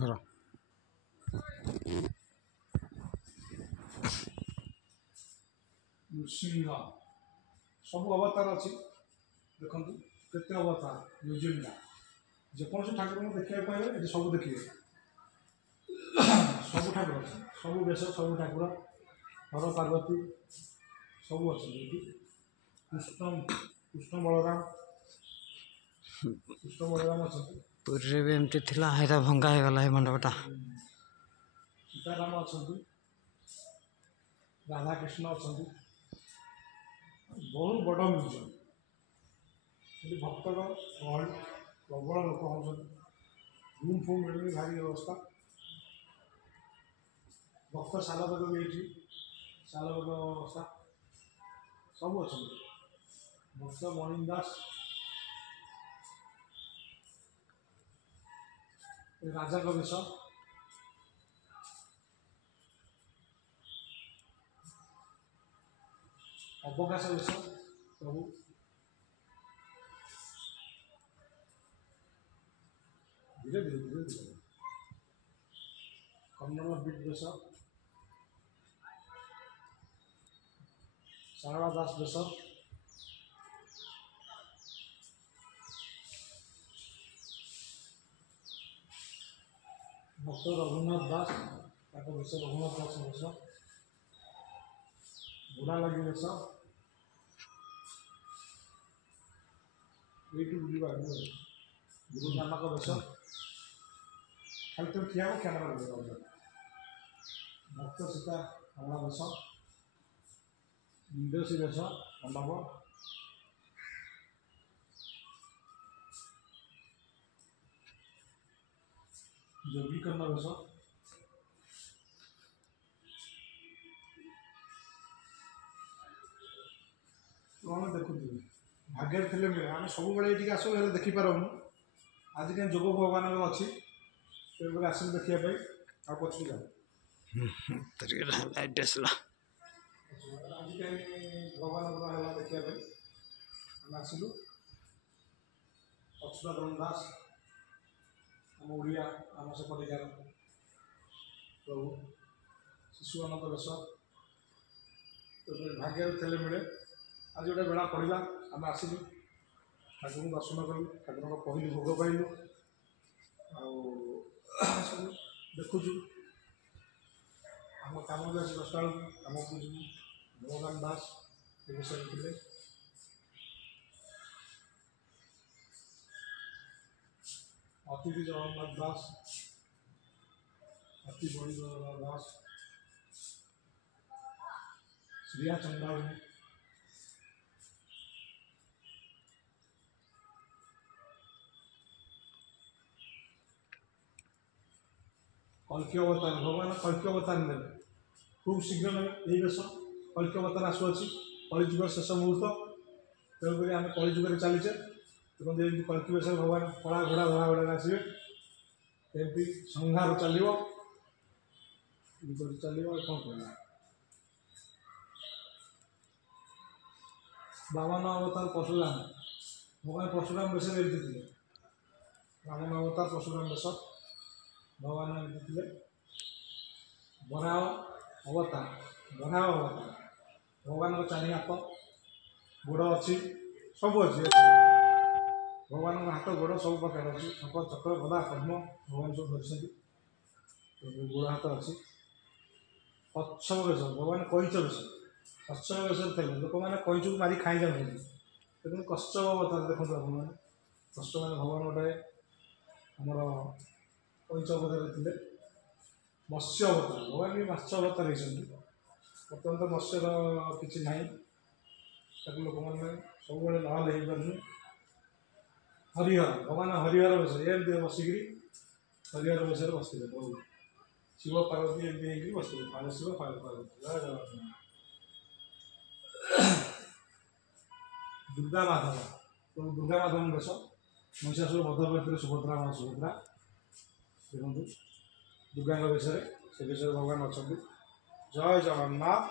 ଧର ନୃସିଂହ ସବୁ ଅବତାର ଅଛି ଦେଖନ୍ତୁ କେତେ ଅବତାର ମ୍ୟୁଜିୟମଟା ଯେକୌଣସି ଠାକୁରଙ୍କୁ ଦେଖିବାକୁ ପାଇବେ ଏଠି ସବୁ ଦେଖିବେ ସବୁ ଠାକୁର ଅଛି ସବୁ ବେଶ ସବୁ ଠାକୁର ହର ପାର୍ବତୀ ସବୁ ଅଛନ୍ତି ଏଠି କୃଷ୍ଣ ବଳରାମ ଅଛନ୍ତି ପୁରୀରେ ବି ଏମିତି ଥିଲା ଏଇଟା ଭଙ୍ଗା ହେଇଗଲା ଏ ମଣ୍ଡପଟା ସୀତାରାମ ଅଛନ୍ତି ରାଧାକୃଷ୍ଣ ଅଛନ୍ତି ବହୁତ ବଡ଼ ମ୍ୟୁଜିୟମ୍ ଏଠି ଭକ୍ତର ଗହଳି ପ୍ରବଳ ଲୋକ ହେଉଛନ୍ତି ରୁମ୍ ଫୁମ୍ ମିଳୁନି ଭାରି ବ୍ୟବସ୍ଥା ଭକ୍ତ ଶାଲବେଗ ବି ଏଇଠି ଶାଲବେଗ ବ୍ୟବସ୍ଥା ସବୁ ଅଛନ୍ତି ଭକ୍ତ ମଣିନ୍ଦ ଦାସ ରାଜାଙ୍କ ବେଶ ଅବକାଶ ବେଶ ସବୁ ଧୀରେ ଧୀରେ ଧୀରେ ଧୀରେ କନ୍ନଡ଼ ବିଟ୍ ବେଶ ଶାରଳା ଦାସ ବେଶ ଭକ୍ତ ରଘୁନାଥ ଦାସ ତାଙ୍କ ବେଶ ରଘୁନାଥ ଦାସ ବେଶ ବୁଢ଼ା ଲାଗି ବେଶ ଏଇଠୁ ବୁଲିବା ଗୁରୁ ନାନକ ବେଶ ଖାଲି ତ ଠିଆ ହେବ କ୍ୟାମେରା ବୁଲିବା ଭକ୍ତ ସୀତା କମଳା ବେଶ ବିଦେଶୀ ବେଶ ମଣ୍ଡପ ଯୋଗୀକର୍ଣ୍ଣ ବେଶ କ'ଣ ଦେଖୁଥିବେ ଭାଗ୍ୟରେ ଥିଲେ ମିଳେ ଆମେ ସବୁବେଳେ ଏଇଠିକି ଆସୁ ହେଲେ ଦେଖିପାରୁନୁ ଆଜି କାହିଁ ଯୋଗ ଭଗବାନଙ୍କର ଅଛି ତେଣୁକରି ଆସିଲୁ ଦେଖିବା ପାଇଁ ଆଉ ପଛକୁ ଯାଉ ଲାଇଟ୍ ଆସିଲା ଆଜି କାହିଁ ଭଗବାନଙ୍କର ହେଲା ଦେଖିବା ପାଇଁ ଆମେ ଆସିଲୁ ଅଚ୍ୟୁତାନନ୍ଦ ଦାସ ଆମ ଓଡ଼ିଆ ଆମ ସେପଟିକାର ପ୍ରଭୁ ଶିଶୁ ଅନନ୍ତ ବେଶ ଭାଗ୍ୟରେ ଥିଲେ ମିଳେ ଆଜି ଗୋଟେ ବେଳା ପଡ଼ିଲା ଆମେ ଆସିଲୁ ଠାକୁରଙ୍କୁ ଦର୍ଶନ କଲୁ ଠାକୁରଙ୍କ ପହିଲି ଭୋଗ ପାଇଲୁ ଆଉ ସବୁ ଦେଖୁଛୁ ଆମ କାମ ବି ଆସି 10ଟା ବେଳକୁ କାମକୁ ଯିବୁ ଭଗବାନ ଦାସ ଏ ବିଷୟରେ ଥିଲେ ଅତିଥି ଜଗନ୍ନାଥ ଦାସ ଅତି ବଡ଼ି ଜଗନ୍ନାଥ ଦାସ ଶ୍ରିୟା ଚନ୍ଦ୍ରାବଣୀ କଳ୍କି ଅବତାର ଭଗବାନ କଳ୍କି ଅବତାର ନେବେ ଖୁବ୍ ଶୀଘ୍ର ନେବେ ଏହି ବେଶ କଳ୍କି ଅବତାର ଆସୁଅଛି କଳିଯୁଗର ଶେଷ ମୁହୂର୍ତ୍ତ ତେଣୁକରି ଆମେ କଳିଯୁଗରେ ଚାଲିଛେ ଦେଖନ୍ତୁ ଏମିତି କଳ୍କି ବେଶରେ ଭଗବାନ କଳା ଘୋଡ଼ା ଧଳା ଘୋଡ଼ାରେ ଆସିବେ ଏମିତି ସଂହାର ଚାଲିବ ଚାଲିବ କ'ଣ କରିବା ବାମନ ଅବତାର ପରଶୁରାମ ଭଗବାନ ପରଶୁରାମ ବେଶରେ ଏମିତି ଥିଲେ ବାମନ ଅବତାର ପରଶୁରାମ ବେଶ ଭଗବାନ ଏମିତି ଥିଲେ ବରାହ ଅବତାର ଭଗବାନଙ୍କ 4 ହାତ ଗୋଡ଼ ଅଛି ସବୁ ଅଛି ଭଗବାନଙ୍କ ହାତ ଗୋଡ଼ ସବୁ ପ୍ରକାର ଅଛି ଶଙ୍ଖ ଚକ୍ର ଗଦା ପଦ୍ମ ଭଗବାନ ସବୁ ଧରିଛନ୍ତି ଗୋଡ଼ ହାତ ଅଛି କଚ୍ଛପ ବେଶ ଭଗବାନ କଇଁଛ ବେଶ କଚ୍ଛପ ବେଶରେ ଥିଲେ ଲୋକମାନେ କଇଁଛକୁ ମାରି ଖାଇଯାଉଛନ୍ତି ତେଣୁ କଚ୍ଛପ ଅବତାର ଦେଖନ୍ତୁ ଆପଣମାନେ କଚ୍ଛପ ମାନେ ଭଗବାନ ଗୋଟେ ଆମର କଇଁଛ ଅବତାରରେ ଥିଲେ ମତ୍ସ୍ୟ ଅବତାର ଭଗବାନ ବି ମାଛ ଅବତାର ହେଇଛନ୍ତି ବର୍ତ୍ତମାନ ତ ମତ୍ସ୍ୟର କିଛି ନାହିଁ ତାକୁ ଲୋକମାନେ ସବୁବେଳେ ନହେଲେ ହେଇପାରୁନି ହରିହର ଭଗବାନ ହରିହର ବେଶ ଏମିତି ବସିକିରି ହରିହର ବେଶରେ ବସିଥିଲେ ପ୍ରଭୁ ଶିବ ପାର୍ବତୀ ଏମିତି ହେଇକିରି ବସିଥିଲେ ପାଳ ଶିବ ପାଳ ପାର୍ବତୀ ଜୟ ଜଗନ୍ନାଥ ଦୁର୍ଗା ମାଧବ ପ୍ରଭୁ ଦୁର୍ଗା ମାଧବଙ୍କ ବେଶ ମହିଷାସୁର ବଧ କରିଥିଲେ ସୁଭଦ୍ରା ମା ସୁଭଦ୍ରା ଦେଖନ୍ତୁ ଦୁର୍ଗାଙ୍କ ବେଶରେ ସେ ବେଶରେ ଭଗବାନ ଅଛନ୍ତି ଜୟ ଜଗନ୍ନାଥ।